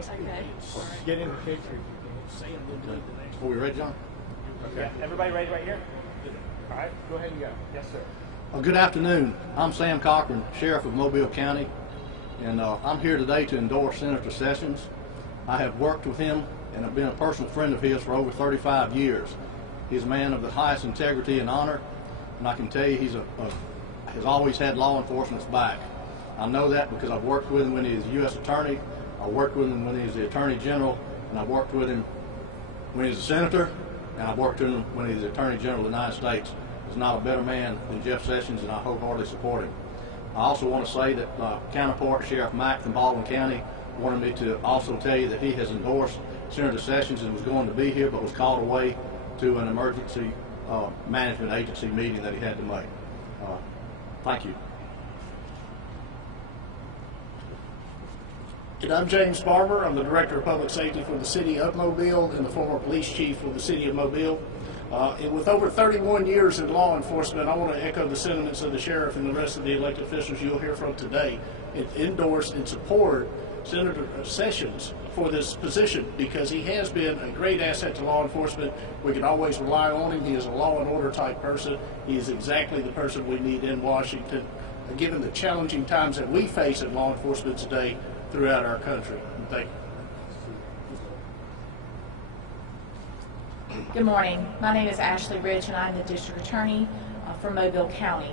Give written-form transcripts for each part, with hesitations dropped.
Okay. Get in the picture if you can. Are we ready, John? Okay. Everybody ready right here? All right, go ahead and go. Yes, sir. Good afternoon. I'm Sam Cochran, Sheriff of Mobile County, and I'm here today to endorse Senator Sessions. I have worked with him and have been a personal friend of his for over 35 years. He's a man of the highest integrity and honor, and I can tell you he's has always had law enforcement's back. I know that because I've worked with him when he was U.S. Attorney, I worked with him when he was the Attorney General, and I've worked with him when he was a Senator, and I've worked with him when he was the Attorney General of the United States. There's not a better man than Jeff Sessions, and I wholeheartedly support him. I also want to say that counterpart Sheriff Mack from Baldwin County wanted me to also tell you that he has endorsed Senator Sessions and was going to be here but was called away to an emergency management agency meeting that he had to make. Thank you. And I'm James Barber. I'm the Director of Public Safety for the City of Mobile and the former Police Chief for the City of Mobile. And with over 31 years in law enforcement, I want to echo the sentiments of the Sheriff and the rest of the elected officials you'll hear from today and endorse and support Senator Sessions for this position because he has been a great asset to law enforcement. We can always rely on him. He is a law and order type person. He is exactly the person we need in Washington, given the challenging times that we face in law enforcement today throughout our country. Thank you. Good morning. My name is Ashley Rich, and I'm the District Attorney for Mobile County.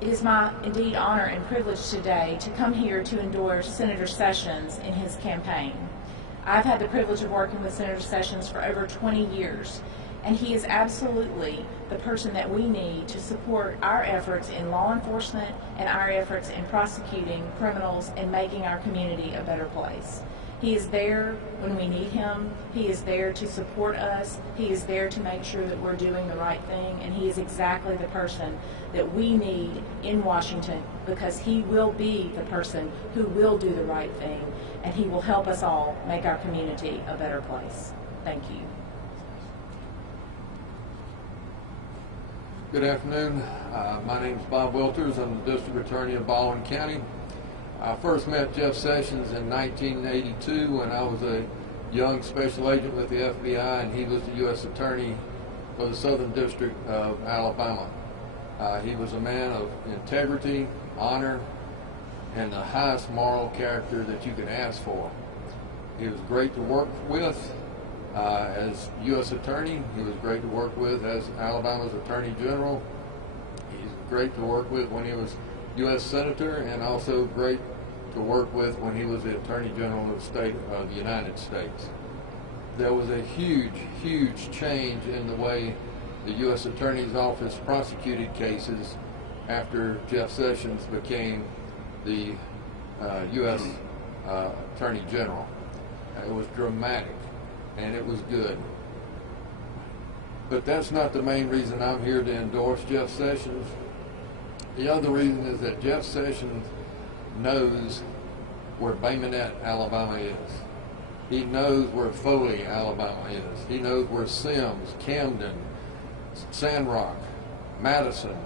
It is my indeed honor and privilege today to come here to endorse Senator Sessions in his campaign. I've had the privilege of working with Senator Sessions for over 20 years, and he is absolutely the person that we need to support our efforts in law enforcement and our efforts in prosecuting criminals and making our community a better place. He is there when we need him. He is there to support us. He is there to make sure that we're doing the right thing, and he is exactly the person that we need in Washington because he will be the person who will do the right thing, and he will help us all make our community a better place. Thank you. Good afternoon. My name is Bob Wilters. I'm the District Attorney of Baldwin County. I first met Jeff Sessions in 1982 when I was a young special agent with the FBI and he was the U.S. Attorney for the Southern District of Alabama. He was a man of integrity, honor, and the highest moral character that you could ask for. He was great to work with as U.S. Attorney. He was great to work with as Alabama's Attorney General. He's great to work with when he was U.S. Senator, and also great to work with when he was the Attorney General of the United States. There was a huge, huge change in the way the U.S. Attorney's Office prosecuted cases after Jeff Sessions became the U.S. Attorney General. It was dramatic, and it was good. But that's not the main reason I'm here to endorse Jeff Sessions. The other reason is that Jeff Sessions knows where Bay Minette, Alabama is. He knows where Foley, Alabama is. He knows where Sims, Camden, Sandrock, Madison,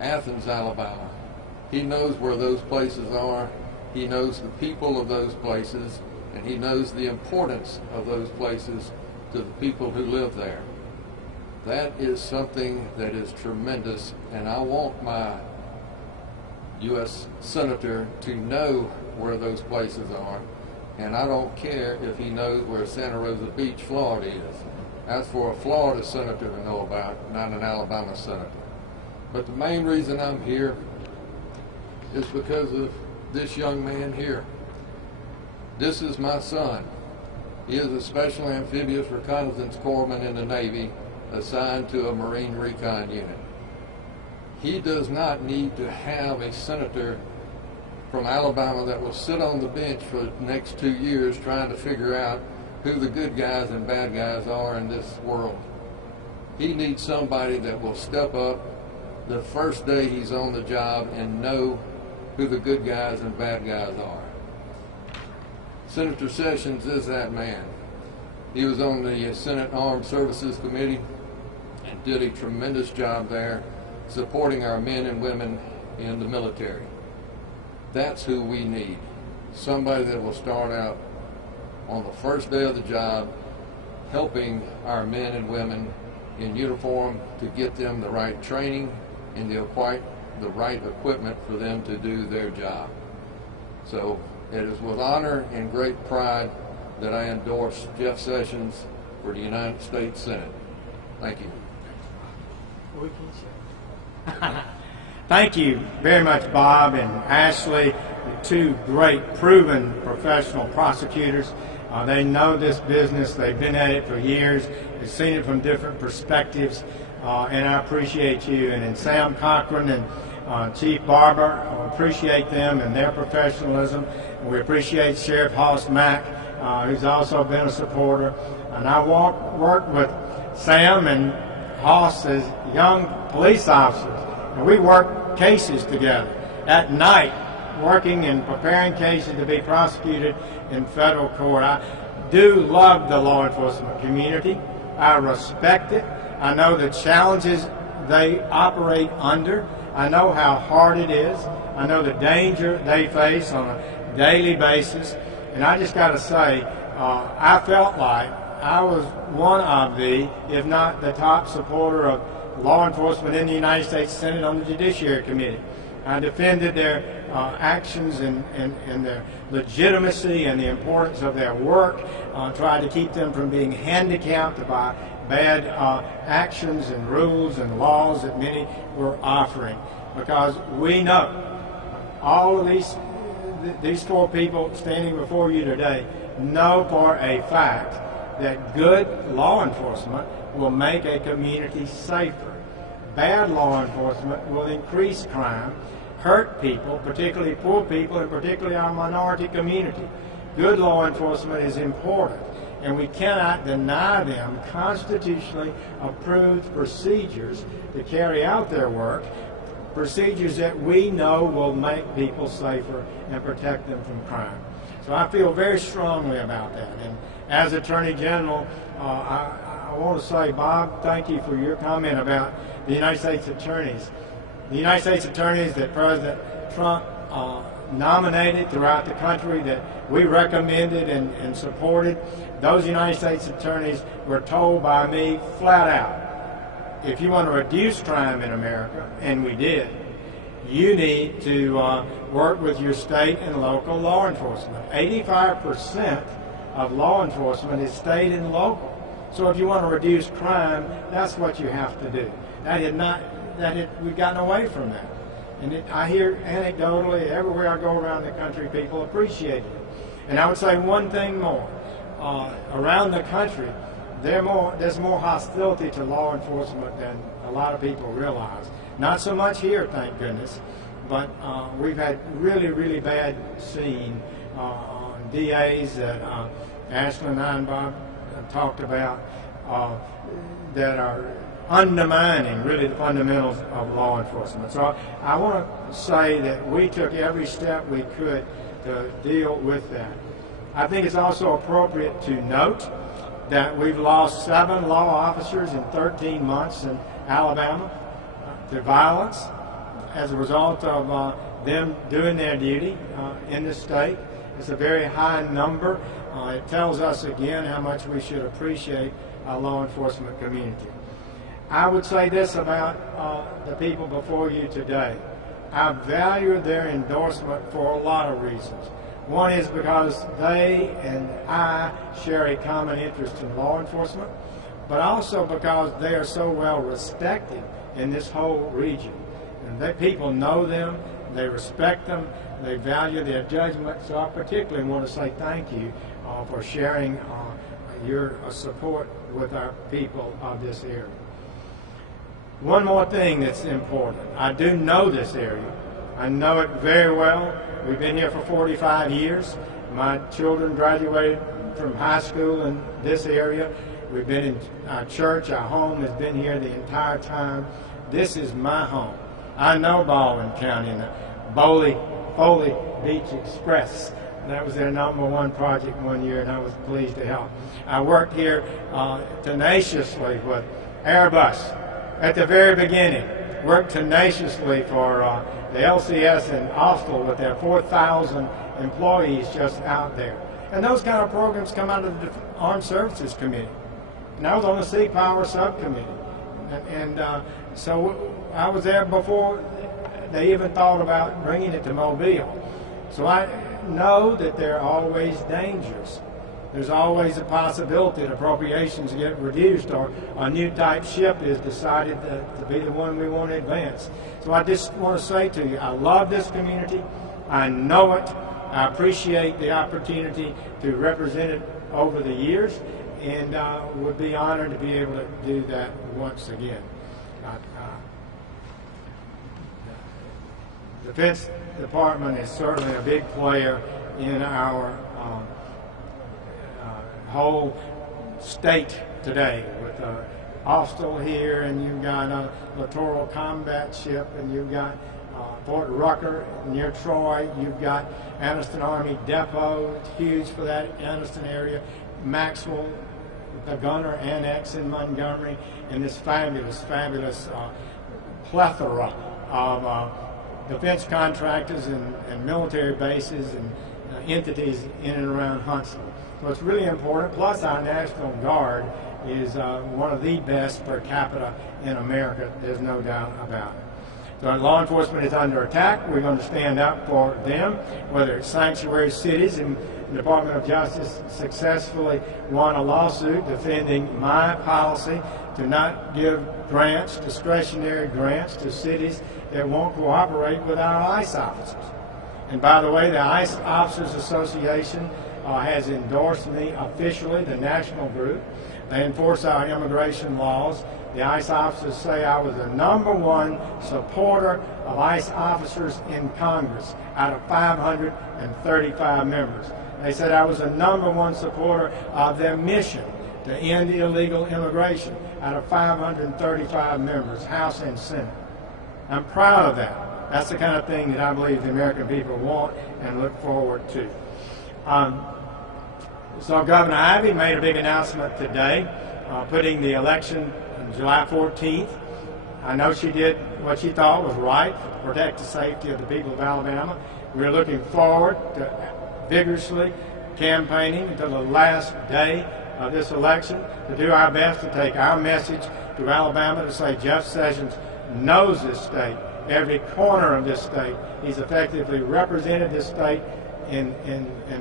Athens, Alabama. He knows where those places are. He knows the people of those places, and he knows the importance of those places to the people who live there. That is something that is tremendous, and I want my U.S. Senator to know where those places are, and I don't care if he knows where Santa Rosa Beach, Florida is. That's for a Florida Senator to know about, not an Alabama Senator. But the main reason I'm here is because of this young man here. This is my son. He is a Special Amphibious Reconnaissance Corpsman in the Navy, assigned to a Marine Recon Unit. He does not need to have a senator from Alabama that will sit on the bench for the next 2 years trying to figure out who the good guys and bad guys are in this world. He needs somebody that will step up the first day he's on the job and know who the good guys and bad guys are. Senator Sessions is that man. He was on the Senate Armed Services Committee and did a tremendous job there supporting our men and women in the military. That's who we need. Somebody that will start out on the first day of the job, helping our men and women in uniform to get them the right training and to acquire the right equipment for them to do their job. So it is with honor and great pride that I endorse Jeff Sessions for the United States Senate. Thank you. Thank you very much, Bob and Ashley, two great proven professional prosecutors. They know this business. They've been at it for years. They've seen it from different perspectives, and I appreciate you. And then Sam Cochran and Chief Barber, I appreciate them and their professionalism. And we appreciate Sheriff Hoss Mack, who's also been a supporter. And I worked with Sam and Hoss as young police officers, and we worked cases together at night, working and preparing cases to be prosecuted in federal court. I do love the law enforcement community. I respect it. I know the challenges they operate under. I know how hard it is. I know the danger they face on a daily basis. And I just got to say, I felt like I was one of the, if not the top supporter of law enforcement in the United States Senate on the Judiciary Committee. I defended their actions and their legitimacy and the importance of their work, tried to keep them from being handicapped by bad actions and rules and laws that many were offering. Because we know all of these four people standing before you today know for a fact that good law enforcement will make a community safer. Bad law enforcement will increase crime, hurt people, particularly poor people, and particularly our minority community. Good law enforcement is important, and we cannot deny them constitutionally approved procedures to carry out their work, procedures that we know will make people safer and protect them from crime. So I feel very strongly about that. And as Attorney General, I want to say, Bob, thank you for your comment about the United States attorneys. The United States attorneys that President Trump nominated throughout the country, that we recommended and supported, those United States attorneys were told by me flat out, if you want to reduce crime in America, and we did, you need to work with your state and local law enforcement. 85% of law enforcement is state and local. So if you want to reduce crime, that's what you have to do. We've gotten away from that. And I hear anecdotally, everywhere I go around the country, people appreciate it. And I would say one thing more. Around the country, there's more hostility to law enforcement than a lot of people realize. Not so much here, thank goodness, but we've had really, really bad scene on DAs that Ashley and I and Bob talked about that are undermining really the fundamentals of law enforcement. So I want to say that we took every step we could to deal with that. I think it's also appropriate to note that we've lost 7 law officers in 13 months in Alabama to violence as a result of them doing their duty in the state. It's a very high number. It tells us again how much we should appreciate our law enforcement community. I would say this about the people before you today. I value their endorsement for a lot of reasons. One is because they and I share a common interest in law enforcement, but also because they are so well respected in this whole region. And people know them, they respect them, they value their judgment. So I particularly want to say thank you for sharing your support with our people of this area. One more thing that's important. I do know this area. I know it very well. We've been here for 45 years. My children graduated from high school in this area. We've been in our church. Our home has been here the entire time. This is my home. I know Baldwin County and the Foley Beach Express. That was their #1 project one year, and I was pleased to help. I worked here tenaciously with Airbus at the very beginning. Worked tenaciously for the LCS in Austell with their 4,000 employees just out there. And those kind of programs come out of the Armed Services Committee. And I was on the Sea Power Subcommittee. So I was there before they even thought about bringing it to Mobile. So I know that there are always dangers. There's always a possibility that appropriations get reduced or a new type ship is decided to be the one we want to advance. So I just want to say to you, I love this community. I know it. I appreciate the opportunity to represent it over the years, and would be honored to be able to do that once again. The Defense Department is certainly a big player in our whole state today, with Hostel here, and you've got a littoral combat ship, and you've got Fort Rucker near Troy, you've got Anniston Army Depot, it's huge for that Anniston area, Maxwell, the Gunner Annex in Montgomery, and this fabulous plethora of defense contractors and military bases and entities in and around Huntsville. So it's really important. Plus, our National Guard is one of the best per capita in America. There's no doubt about it. So law enforcement is under attack. We're going to stand up for them, whether it's sanctuary cities, and the Department of Justice successfully won a lawsuit defending my policy to not give grants, discretionary grants, to cities that won't cooperate with our ICE officers. And by the way, the ICE Officers Association has endorsed me officially, the national group. They enforce our immigration laws. The ICE officers say I was the #1 supporter of ICE officers in Congress out of 535 members. They said I was the #1 supporter of their mission to end illegal immigration out of 535 members, House and Senate. I'm proud of that. That's the kind of thing that I believe the American people want and look forward to. So Governor Ivey made a big announcement today, putting the election on July 14th. I know she did what she thought was right to protect the safety of the people of Alabama. We're looking forward to vigorously campaigning until the last day of this election to do our best to take our message to Alabama to say Jeff Sessions knows this state, every corner of this state. He's effectively represented this state in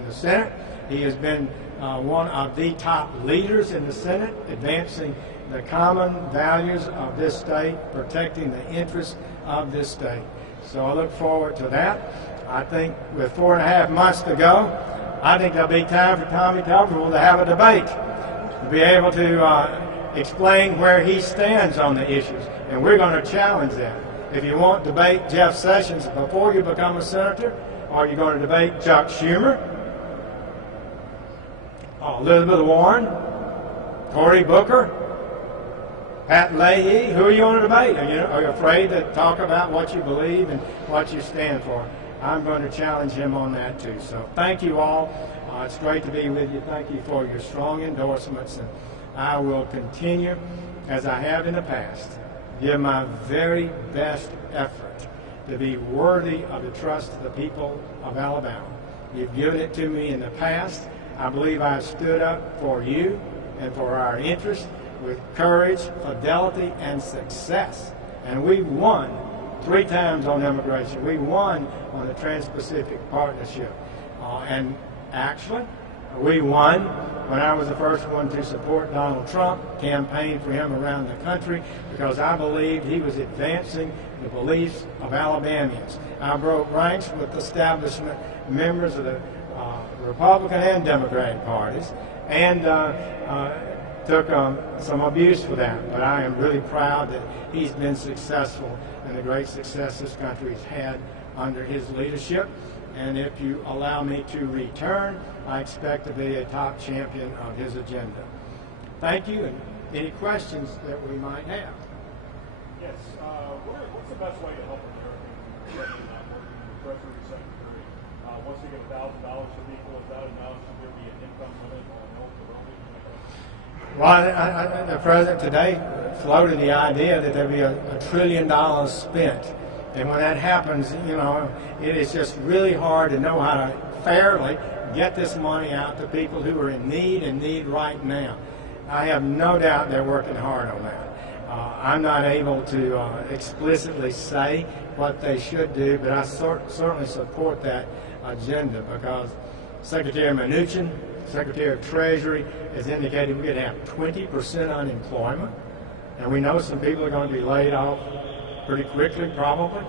the Senate. He has been one of the top leaders in the Senate, advancing the common values of this state, protecting the interests of this state. So I look forward to that. I think with 4.5 months to go, I think there'll be time for Tommy Tuberville to have a debate, to be able to explain where he stands on the issues. And we're going to challenge that. If you want to debate Jeff Sessions before you become a senator, are you going to debate Chuck Schumer, Elizabeth Warren, Cory Booker, Pat Leahy? Who are you going to debate? Are you afraid to talk about what you believe and what you stand for? I'm going to challenge him on that too. So thank you all. It's great to be with you. Thank you for your strong endorsements. And I will continue, as I have in the past, give my very best effort to be worthy of the trust of the people of Alabama. You've given it to me in the past. I believe I've stood up for you and for our interests with courage, fidelity, and success. And we won 3 times on immigration. We won on the Trans-Pacific Partnership. And actually, we won when I was the first one to support Donald Trump, campaign for him around the country, because I believed he was advancing the beliefs of Alabamians. I broke ranks with establishment members of the Republican and Democratic parties, and took some abuse for that. But I am really proud that he's been successful and the great success this country's had under his leadership. And if you allow me to return, I expect to be a top champion of his agenda. Thank you, and any questions that we might have? Yes. What's the best way to help Americans working with Treasury Secretary? Once they get $1,000 to equal, is that enough? Should there be an income limit on eligibility? Well, the president today floated the idea that there'd be a $1 trillion spent. And when that happens, it is just really hard to know how to fairly get this money out to people who are in need and need right now. I have no doubt they're working hard on that. I'm not able to explicitly say what they should do, but I certainly support that agenda because Secretary Mnuchin, Secretary of Treasury, has indicated we're going to have 20% unemployment, and we know some people are going to be laid off pretty quickly, probably.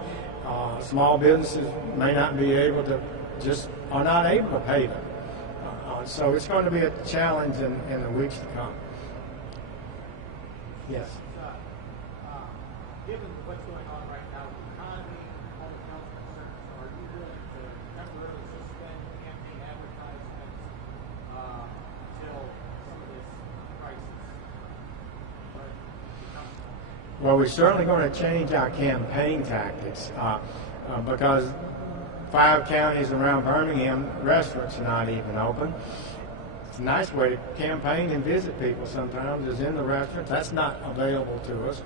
Small businesses may not be able to, just are not able to pay them. So it's going to be a challenge in the weeks to come. Yes. Given what's going on right now with the economy and public health concerns, are you willing to temporarily suspend campaign advertisements until some of this crisis becomes? Well, we're certainly going to change our campaign tactics because 5 counties around Birmingham, restaurants are not even open. It's a nice way to campaign and visit people sometimes is in the restaurants. That's not available to us.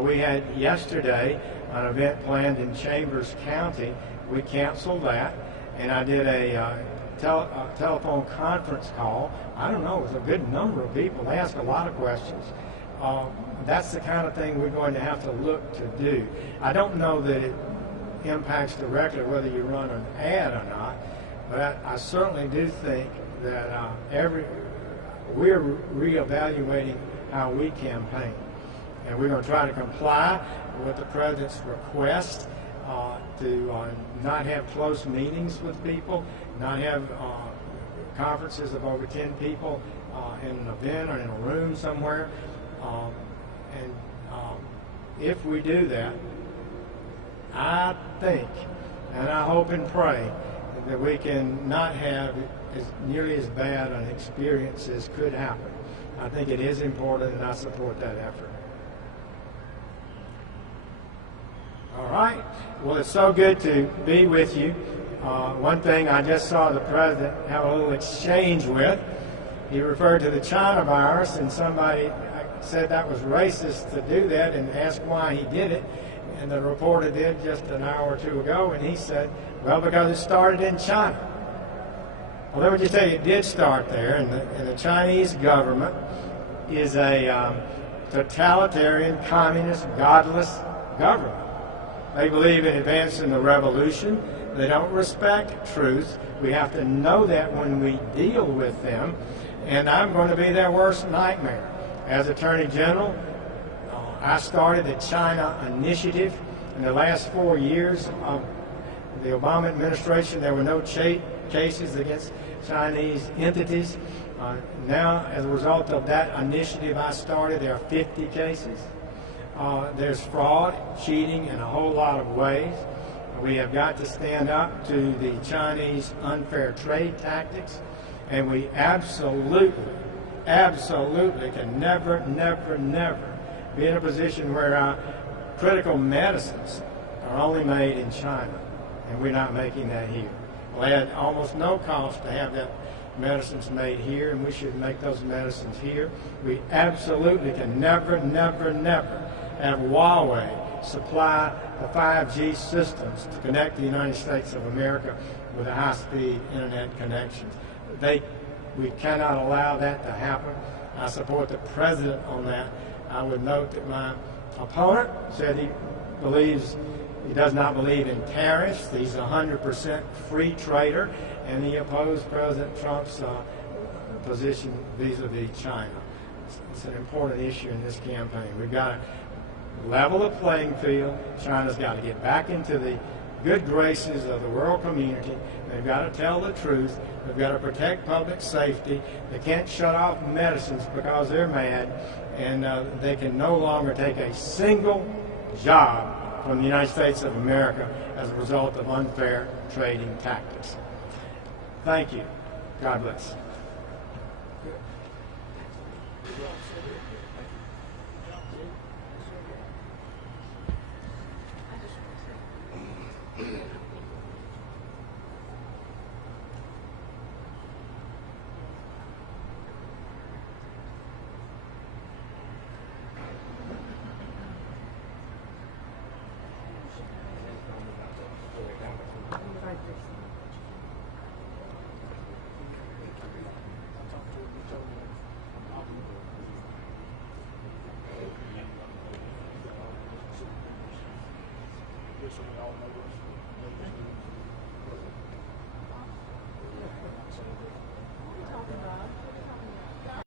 We had yesterday an event planned in Chambers County. We canceled that, and I did a telephone conference call. I don't know, it was a good number of people. They asked a lot of questions. That's the kind of thing we're going to have to look to do. I don't know that it impacts directly whether you run an ad or not, but I certainly do think that we're reevaluating how we campaign. And we're going to try to comply with the President's request to not have close meetings with people, not have conferences of over 10 people in an event or in a room somewhere. If we do that, I think, and I hope and pray, that we can not have nearly as bad an experience as could happen. I think it is important, and I support that effort. All right. Well, it's so good to be with you. One thing I just saw the President have a little exchange with, he referred to the China virus, and somebody said that was racist to do that and asked why he did it. And the reporter did just an hour or two ago, and he said, well, because it started in China. Well, let me just tell you, it did start there, and the Chinese government is a totalitarian, communist, godless government. They believe in advancing the revolution. They don't respect truth. We have to know that when we deal with them, and I'm going to be their worst nightmare. As Attorney General, I started the China Initiative. In the last 4 years of the Obama administration, there were no cases against Chinese entities. Now, as a result of that initiative I started, there are 50 cases. There's fraud, cheating in a whole lot of ways. We have got to stand up to the Chinese unfair trade tactics, and we absolutely can never be in a position where our critical medicines are only made in China, and we're not making that here. We'll add almost no cost to have that medicines made here, and we should make those medicines here. We absolutely can never have Huawei supply the 5G systems to connect the United States of America with a high-speed internet connection. We cannot allow that to happen. I support the President on that. I would note that my opponent said he does not believe in tariffs. He's a 100% free trader, and he opposed President Trump's position vis-a-vis China. It's an important issue in this campaign. We've got to level the playing field. China's got to get back into the good graces of the world community. They've got to tell the truth. They've got to protect public safety. They can't shut off medicines because they're mad, and they can no longer take a single job from the United States of America as a result of unfair trading tactics. Thank you. God bless. just so we all know what's news.